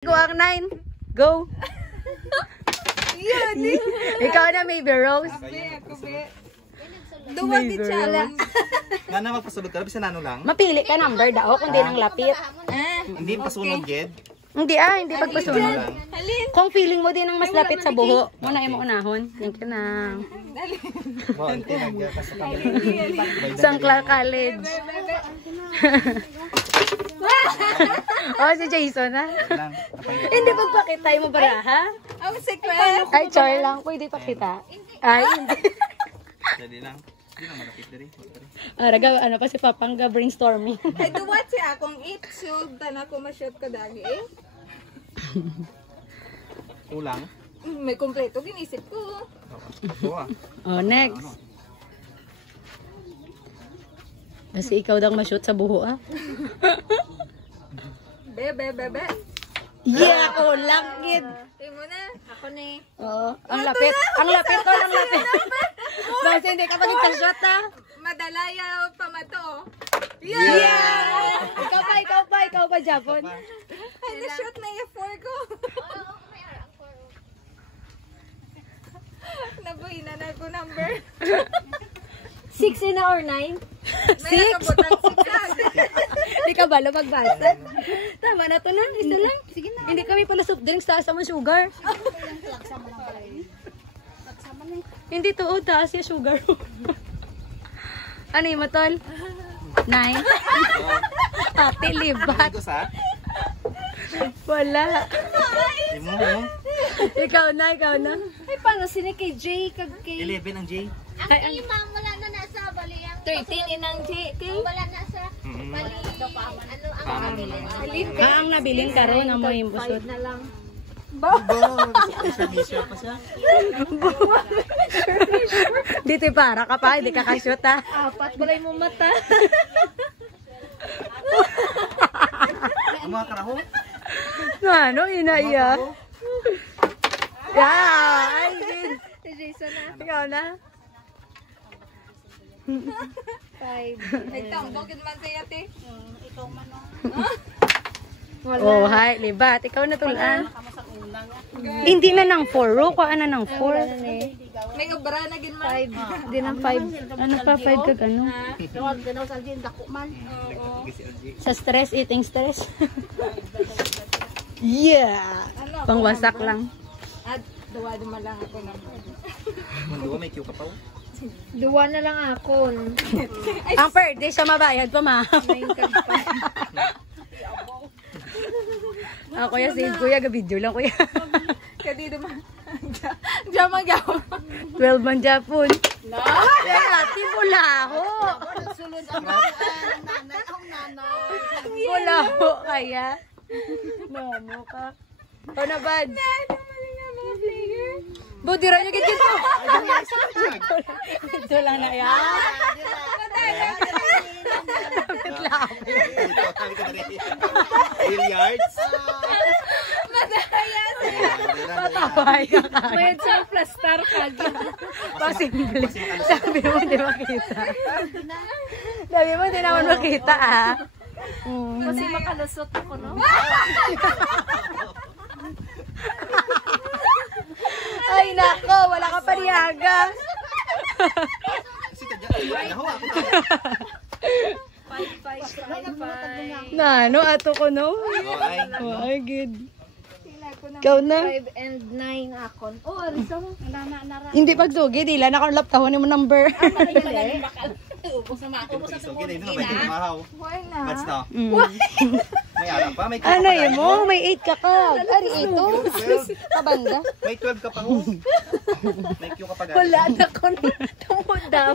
Go ang 9. Go. Ikaw na, maybe Rose. Duwa di challenge. Nga na magpasulod ka, bisa nano lang. Mapili ka number daw kung di nang lapit. Hindi pasunod ged. Hindi hindi pagpasunod. Kung feeling mo din ang mas lapit sa buho, muna mo unahon. Yan ka na. Wow, hindi nagkasa ka. Sangkla College. Oh, si Jason ha? Hindi pagpakita mo bara ha? Ang secret. Ay, char lang. Pwede pakita. Ay, hindi. Jadi lang. Hindi na malapit diri. Raga, ano pa si Papangga brainstorming. Ay, duwa siya akong eat shoot. Tanan ko ma-shoot ko dagi eh. Kulang. May kompleto ginisip ko. Duwa. Oh, next. Kasi ikaw daw ma-shoot sa buho ah. Bebe. Yeah, ako lang kid. Tingin mo na. Ako ni. Oo, ang lapit. Ang lapit ko, ang lapit. Bakit hindi ka pag-shot ah? Madalaya pa mato. Yeah! Ikaw pa, Japon. Ay, na-shoot na yung 4 ko. Nabuhin na ko number. 6 na or 9? May 6? nakabutang 6. Hindi ka balo magbasa. Tama na to na, isa lang. Sige na. Hindi kami pala soft drinks, taas mo sugar. Hindi to, taas yung sugar. Ano yung matol? 9? Pati libat. Wala. Mo. Ikaw na. Ay, paano sini kay J kag kay 11 ang J. Ang imam wala na nasa baliyang 13 inang J kay wala na sa bali ano ang kabilin. Ang nabiling karon na mo yung busod. na lang. Isa pa siya. Dito para ka pa, hindi ka ka-shoot ha. Apat balay mo mata. Ang mga karaho. Ano, inaiya? Yeah! Ay, din. Si Jason na. Ikaw na? 5. Ay, tambogin man siya te. Ikaw man no. Oh, hi, libat. Ikaw na tulaan. Hindi na ng 4. Ro, kuha na ng 4. May ubra na gin man. 5. Hindi ng 5. Ano pa, 5 kag ano? Ganaw sa din dako man. Sa stress, eating stress. Yeah! Pangwasak lang. At duwa lang ako number. Mundo may Q ka pa. Duwa na lang ako. Ang per day siya mabayad pa, ma. Ako kuya, save kuya. Ga-video lang kuya. Kadi naman. Diyan gaw. 12 man Japon. Yeah, tibula ako. Sulod ang nanay ang nanay. Wala ko kaya. Nono ka. O na bad. Budira nyo gito. Ito lang na yan. Billiards. Pataway ka ka. May sa plastar kag. Pasimple. Sabi mo di makita. Sabi mo di naman makita ah. Kasi makalusot ako no. Ay nako, wala ka paniyaga. Na, no ato ko no. Ay good. Ikaw na. 5 and 9 akon. Oh, alisa mo. Hindi pagsugi, dila na kung laptawan mo number. Ubos na ako sa So, gina, hindi na mahaw. Why na? Mats na. May alam pa, may Q Ano ka pa yun lagi. mo? May 8 ka ka. Ari ito. 12. Kabanda. May 12 ka pa ho. May Q ka pa gani. Wala na ko. Tumod daw.